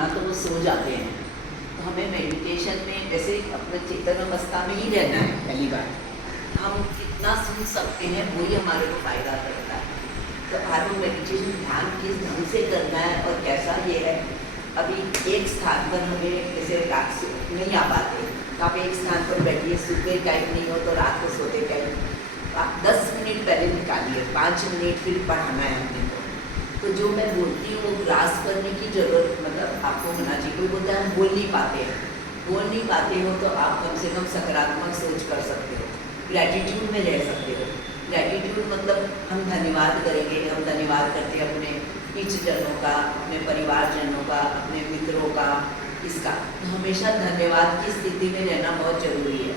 ना तो वो सो जाते हैं। तो हमें मेडिटेशन में जैसे अपने चेतन अवस्था में ही रहना है। पहली बात हम कितना सुन सकते हैं वही हमारे को फायदा करता है। तो आज मेडिटेशन ध्यान किस ढंग से करना है और कैसा ये है, अभी एक स्थान पर हमें जैसे रात से नहीं आ पाते तो आप एक स्थान पर बैठिए, सुबह टाइम नहीं हो तो रात को सोते टाइम आप 10 मिनट पहले निकालिए, 5 मिनट फिर पढ़ाना है अपने को। तो जो मैं बोलती हूँ वो ग्रास करने की जरूरत मतलब आपको होना चाहिए। कोई बोलता है हम बोल नहीं पाते हो तो आप कम से कम सकारात्मक सोच कर सकते हो, ग्रैटिट्यूड में रह सकते हो। ग्रैटिट्यूड मतलब हम धन्यवाद करेंगे, हम धन्यवाद करते हैं अपने इष्टजनों का, अपने परिवारजनों का, अपने मित्रों का, इसका। तो हमेशा धन्यवाद की स्थिति में रहना बहुत जरूरी है।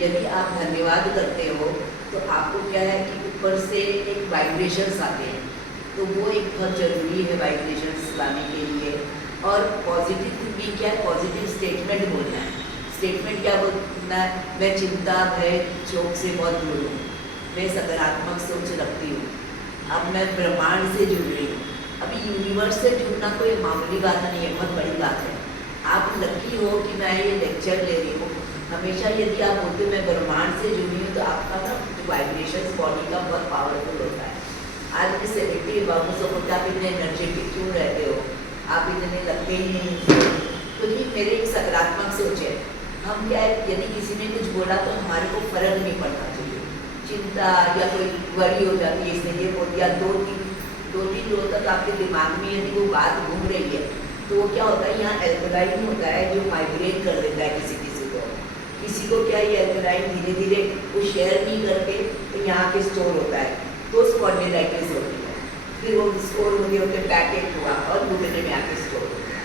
यदि आप धन्यवाद करते हो तो आपको क्या है कि ऊपर से एक वाइब्रेशंस आते हैं, तो वो एक बहुत ज़रूरी है वाइब्रेशंस लाने के लिए। और पॉजिटिव भी क्या है, पॉजिटिव स्टेटमेंट बोलना है। स्टेटमेंट क्या बोलना है, मैं चिंता भय शोक से बहुत दूर हूँ, मैं सकारात्मक सोच रखती हूँ, अब मैं ब्रह्मांड से जुड़ रही हूँ। अभी यूनिवर्स से जुड़ना कोई मामूली बात नहीं है, बहुत बड़ी बात है। आप लकी हो कि मैं ये लेक्चर ले रही हूँ। हमेशा यदि आप बोलते हो मैं ब्रह्मांड से जुड़ी हूँ तो आपका ना वाइब्रेशन बॉडी का बहुत पावरफुल होता है। आज मैं सेलेक्टिव बाबू से बोलते आप इतने एनर्जेटिक क्यों रहते हो, आप इतने लगते ही नहीं, क्योंकि मेरे एक सकारात्मक सोच है। हम क्या है, यदि किसी ने कुछ बोला तो हमारे को फर्क नहीं पड़ना चाहिए। चिंता या कोई वरी हो जाती है, इसने ये बोल दिया, दो तीन रोज तक आपके दिमाग में यदि वो बात घूम रही है तो वो क्या होता है, यहाँ एल्कलाइन होता है जो माइग्रेट कर देता है किसी को क्या ये एल्कलाइन धीरे धीरे वो शेयर नहीं करके तो यहाँ के स्टोर होता है, तो स्पॉन्डिलाइटिस होती है, फिर वो स्टोर होते पैकेट हुआ और घुटने में आके स्टोर होता है।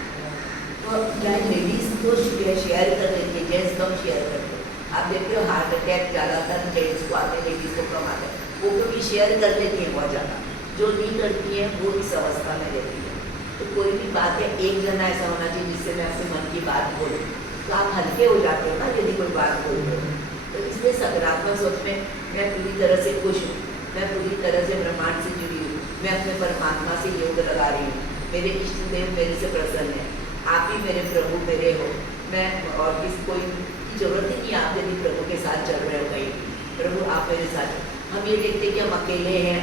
तो क्या लेडीज को शेयर कर लेते, जेंट्स कम शेयर करते। आप देखते हो हार्ट अटैक ज़्यादातर जेंट्स को आते, लेडीज को कम आते हैं। वो कभी शेयर कर लेती है बहुत ज़्यादा, जो नहीं करती है वो इस अवस्था में रहती है। तो कोई भी बात है, एक जना ऐसा होना चाहिए जिससे मैं अपने मन की बात बोलूँ, तो आप हल्के हो जाते हो ना यदि कोई बात बोलते हो। तो इसलिए सकारात्मक सोच में मैं पूरी तरह से खुश हूँ, मैं पूरी तरह से ब्रह्मांड से जुड़ी हूँ, मैं अपने परमात्मा से योग लगा रही हूँ, मेरे इष्ट देव मेरे से प्रसन्न है, आप ही मेरे प्रभु मेरे हो, मैं और किस कोई की जरूरत ही नहीं। आप यदि प्रभु के साथ चल रहे हो कहीं, प्रभु आप मेरे साथ। हम ये देखते कि हम अकेले हैं,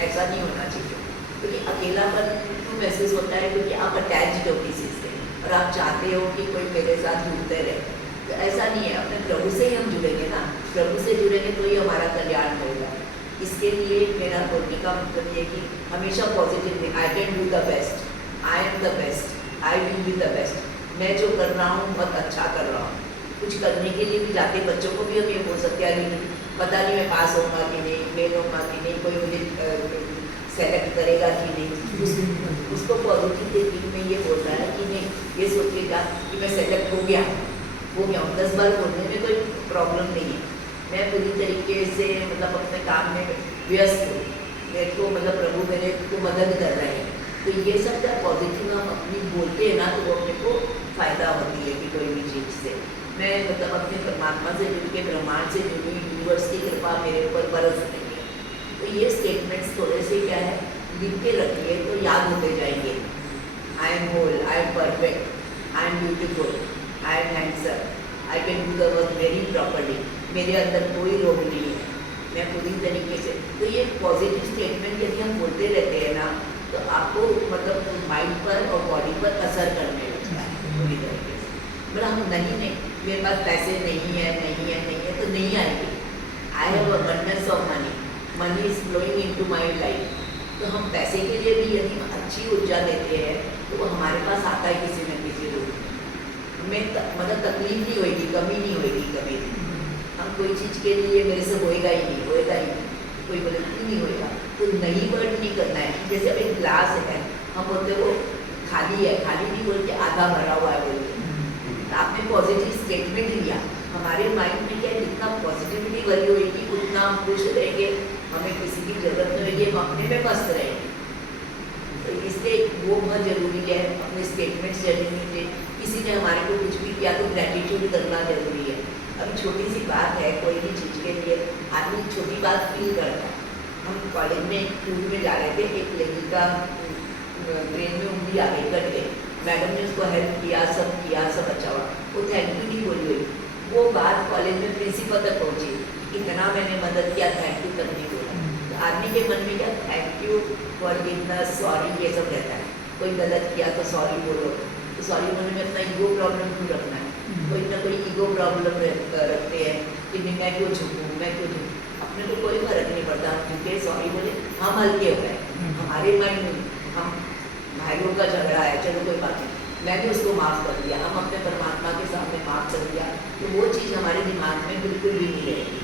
ऐसा नहीं होना चाहिए, क्योंकि अकेलापन क्यों महसूस होता है, क्योंकि आप अटैच्ड हो किसी से और आप चाहते हो कि कोई मेरे साथ जुड़ते रहे। तो ऐसा नहीं है, अपने प्रभु से ही हम जुड़ेंगे ना, प्रभु से जुड़ेंगे तो ही हमारा कल्याण होगा। इसके लिए मेरा बोलने का मतलब ये कि हमेशा पॉजिटिव में, आई can do the best, I am the best, I will be the best. मैं जो कर रहा हूँ बहुत अच्छा कर रहा हूँ। कुछ करने के लिए भी जाते बच्चों को भी हम ये बोल सकते हैं, नहीं पता नहीं मैं पास होगा कि नहीं, फेल होगा कि नहीं, कोई मुझे सेलेक्ट करेगा कि नहीं। उसको पॉजिटिव थिंकिंग में ये बोलना है कि नहीं, ये सोचिएगा कि मैं सेलेक्ट हो गया हूँ, 10 बार बोलने में कोई प्रॉब्लम नहीं है। मैं पूरी तरीके से मतलब अपने काम में व्यस्त हूँ, मेरे को मतलब प्रभु मेरे को मदद कर रहे हैं। तो ये सब जब पॉजिटिव हम अपनी बोलते हैं ना तो वो अपने को फ़ायदा होती है कि कोई भी चीज़ से। मैं मतलब अपने परमात्मा से जुड़ के, ब्रह्मांड से जुड़ी, यूनिवर्स की कृपा मेरे ऊपर बरस रही है। तो ये स्टेटमेंट्स थोड़े से क्या है, लिख के रखिए तो याद होते जाएंगे। I am whole, I am perfect, I am beautiful, I am handsome, I can do the work very properly, मेरे अंदर कोई रोग नहीं है, मैं पूरी तरीके से। तो ये पॉजिटिव स्टेटमेंट यदि हम बोलते रहते हैं ना तो आपको मतलब माइंड पर और बॉडी पर असर करने लगता है पूरी तरीके से। मतलब हम नहीं मेरे पास पैसे नहीं है तो नहीं आएंगे। I have abundance of money, money is flowing into my life. तो हम पैसे के लिए भी यदि अच्छी ऊर्जा देते हैं तो वो हमारे पास आता है किसी न किसी रूप में। हमें मतलब तकलीफ नहीं होगी, कमी नहीं होगी कभी भी। हम कोई चीज़ के लिए मेरे से होएगा ही नहीं, कोई बोले क्यों नहीं होएगा, तो नहीं वर्ड नहीं करना है। जैसे अब एक ग्लास है, हम बोलते वो खाली है, खाली नहीं बोल के आधा भरा हुआ है बोलते। तो आपने पॉजिटिव स्टेटमेंट लिया, हमारे माइंड में क्या है, जितना पॉजिटिविटी भरी होगी उतना हम खुश रहेंगे, हमें किसी की जरूरत नहीं होगी, हम अपने में मस्त रहेंगे। तो इसलिए वो बहुत ज़रूरी है, अपने स्टेटमेंट्स जरूरी है। किसी ने हमारे को कुछ भी किया तो ग्रैटिट्यूड करना जरूरी है। अभी छोटी सी बात है, कोई भी चीज़ के लिए आदमी छोटी बात फील करता है। हम कॉलेज में टूर में जा रहे थे, एक लड़की का ब्रेन में उंगली आ गई, कट गई। मैडम ने उसको हेल्प किया, सब अच्छा हुआ। वो थैंक यू नहीं बोली हुई, वो बात कॉलेज में प्रिंसिपल तक पहुँची, इतना मैंने मदद किया, थैंक यू तक नहीं बोला। तो आदमी के मन में क्या, थैंक यू, फॉरगिवनेस, सॉरी, ये सब रहता है। कोई गलत किया तो सॉरी बोलो, तो सॉरी बोलने में अपना ईगो प्रॉब्लम क्यों रखना है? कोई ना कोई ईगो प्रॉब्लम रखते हैं कि नहीं मैं क्यों झुकूँ, मैं क्यों झुकूँ। अपने को कोई फर्क नहीं पड़ता, हम झुके सॉरी बोले, हम हल्के हो गए। हमारे माइंड में हम भाइयों का झगड़ा है, चलो कोई बात नहीं, मैंने उसको माफ़ कर दिया, हम अपने परमात्मा के सामने माफ़ कर दिया, तो वो चीज़ हमारे दिमाग में बिल्कुल भी नहीं रहेगी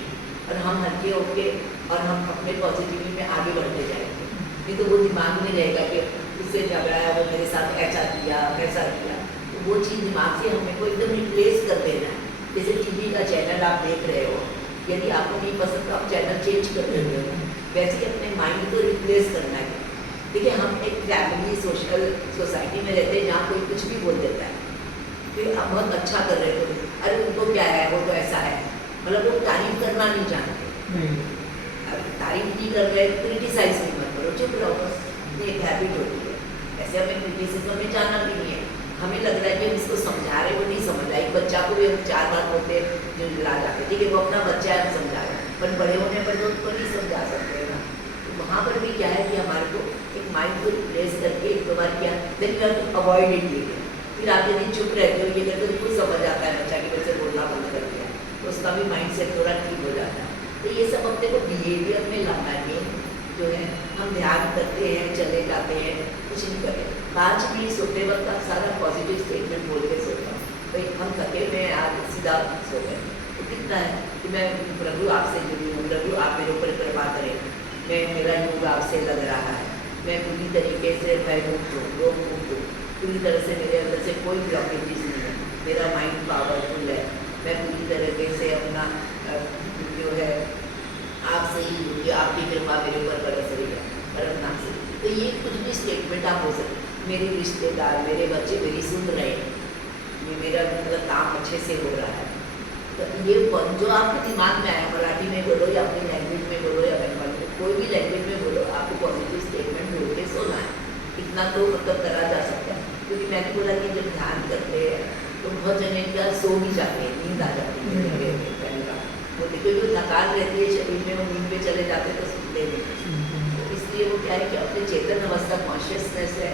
और हम हल्के होके और हम अपने पॉजिटिविटी में आगे बढ़ते जाएंगे। नहीं तो वो दिमाग में रहेगा कि उससे झगड़ा है, वो मेरे साथ ऐसा किया वैसा किया, तो वो चीज़ दिमाग से हमें को एकदम रिप्लेस कर देना है। जैसे टीवी का चैनल आप देख रहे हो, यदि आपको नहीं पसंद तो आप चैनल चेंज कर देते हो, वैसे ही अपने माइंड को रिप्लेस करना है। देखिए हम एक फैमिली सोशल सोसाइटी में रहते हैं जहाँ कोई कुछ भी बोल देता है, फिर आप बहुत अच्छा कर रहे हो, अरे उनको क्या है, वो तो ऐसा है, मतलब वो तारीफ करना नहीं जानते। तारीफ नहीं कर रहे, क्रिटिसाइज नहीं मत करो, चुप रहो, बस ये एक हैबिट होती है। ऐसे हमें क्रिटिसिज्म में जाना भी नहीं है, हमें लग रहा है कि हम इसको समझा रहे, वो नहीं समझ रहा। एक बच्चा को भी हम 4 बार बोलते जो ला जाते, ठीक है वो अपना बच्चा है, हम समझा रहे हैं, पर बड़े होने पर तो उसको नहीं समझा सकते ना। तो वहाँ पर भी क्या है कि हमारे को एक माइंड को रिप्लेस करके एक दो बार किया, then you have to avoid it लेके, फिर आगे दिन चुप रहते हो, ये करते तो खुद समझ आता है बच्चा कि बच्चे बोलना बंद कर दिया, तो उसका भी माइंड सेट थोड़ा ठीक हो जाता है। तो ये सब अपने को बिहेवियर में लाना है, जो है हम ध्यान करते हैं, चले जाते हैं, कुछ नहीं करते। 5 मिनट सोते वक्त आप सारा पॉजिटिव स्टेटमेंट बोल के सोता हूँ, भाई हम थके हुए हैं, आज सीधा सो गए, तो कितना है कि मैं प्रभु आपसे जुड़ी हूँ, प्रभु आप मेरे ऊपर कृपा करें, मैं मेरा योग आपसे लग रहा है, मैं पूरी तरीके से मैं मुक्त हूँ, रोग मुक्त हूँ, पूरी तरह से मेरे अंदर से कोई ब्लॉकेजेस नहीं है, मेरा माइंड पावरफुल है, मैं पूरी तरीके से अपना जो है आपसे ही जुड़ी, आपकी कृपा मेरे ऊपर बरस रही है, बरसना से। तो ये कुछ भी स्टेटमेंट आप हो सकते, मेरे रिश्तेदार, मेरे बच्चे मेरी सुन रहे हैं, ये मेरा मतलब काम अच्छे से हो रहा है। तो ये जो आपके दिमाग में आया, मराठी में बोलो या अपनी लैंग्वेज में बोलो या बंगाली में, कोई भी लैंग्वेज में बोलो, आपको पॉजिटिव स्टेटमेंट बोल के सोना है। इतना तो मतलब करा जा सकता है, क्योंकि मैंने बोला कि जब ध्यान करते हैं तो बहुत जगह क्या सो भी जाते हैं, नींद आ जाती है, पहली बार वो देखो जो थकान रहती है शरीर में, वो नींद पे चले जाते हैं तो सुनते नहीं। तो इसलिए वो क्या है कि अपने चेतन अवस्था कॉन्शियसनेस है,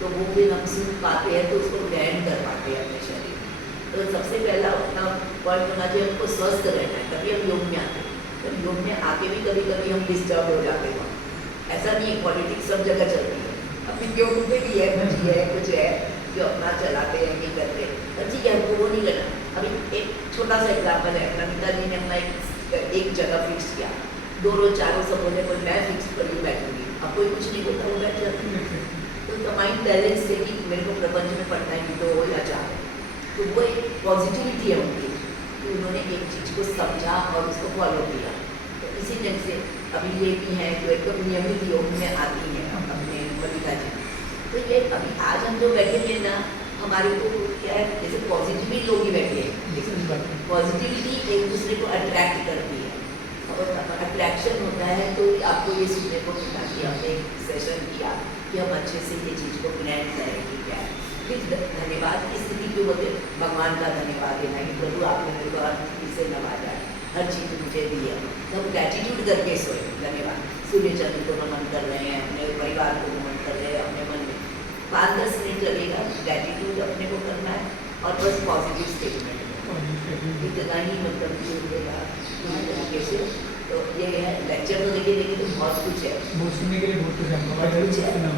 तो वो भी हम सुन पाते हैं, तो उसको ग्रहण कर पाते हैं अपने शरीर। तो सबसे पहला अपना पॉइंट होना चाहिए, हमको स्वस्थ रहना है, तभी हम योग में आते हैं। तो योग में आके भी कभी कभी हम डिस्टर्ब हो जाते हैं, ऐसा नहीं है, पॉलिटिक्स सब जगह चलती है, अपनी योग में भी है, कुछ है जो अपना चलाते हैं, नहीं करते, ठीक है, हमको वो नहीं करना। अभी एक छोटा सा एग्जाम्पल है, नमिता जी ने अपना एक जगह फिक्स किया, 2 रोज 4 रोज सब बोले कोई मैं फिक्स कर लूँ बैठूंगी, अब कोई कुछ नहीं बोलता, वो बैठ जाती है। तो उसका माइंड बैलेंस है कि मेरे को प्रपंच में पढ़ना है, तो हो या चाहे, तो वो एक पॉजिटिविटी है उनकी कि उन्होंने एक चीज़ को समझा और उसको फॉलो किया। तो इसी तरह से अभी ये भी है जो एकदम नियमित योग में आती है अपने बबीता जी। तो ये अभी आज हम जो बैठे हैं ना, हमारे को क्या है, जैसे पॉजिटिविटी लोग ही बैठे हैं, पॉजिटिविटी एक दूसरे को अट्रैक्ट करती है, और अट्रैक्शन होता है। तो आपको ये सुनने को मिला कि हमने एक सेशन किया कि हम अच्छे से ये चीज़ को ग्रहण करें कि क्या है। फिर धन्यवाद की स्थिति क्यों बोलते, भगवान का धन्यवाद देना कि प्रभु आपने मेरे को हर चीज़ से नवाजा है, हर चीज़ मुझे दी है, तो हम ग्रेटिट्यूड करके सोए, धन्यवाद। सूर्य चंद्र को नमन कर रहे हैं, अपने परिवार को नमन कर रहे हैं, अपने मन में 5-10 मिनट लगेगा, ग्रेटिट्यूड अपने को करना है और बस पॉजिटिव स्टेटमेंट इतना ही मतलब जुड़ेगा पूरी तरीके से। तो ये है लेक्चर, तो देखिए तो बहुत कुछ है, बहुत सुनने के लिए बहुत कुछ है।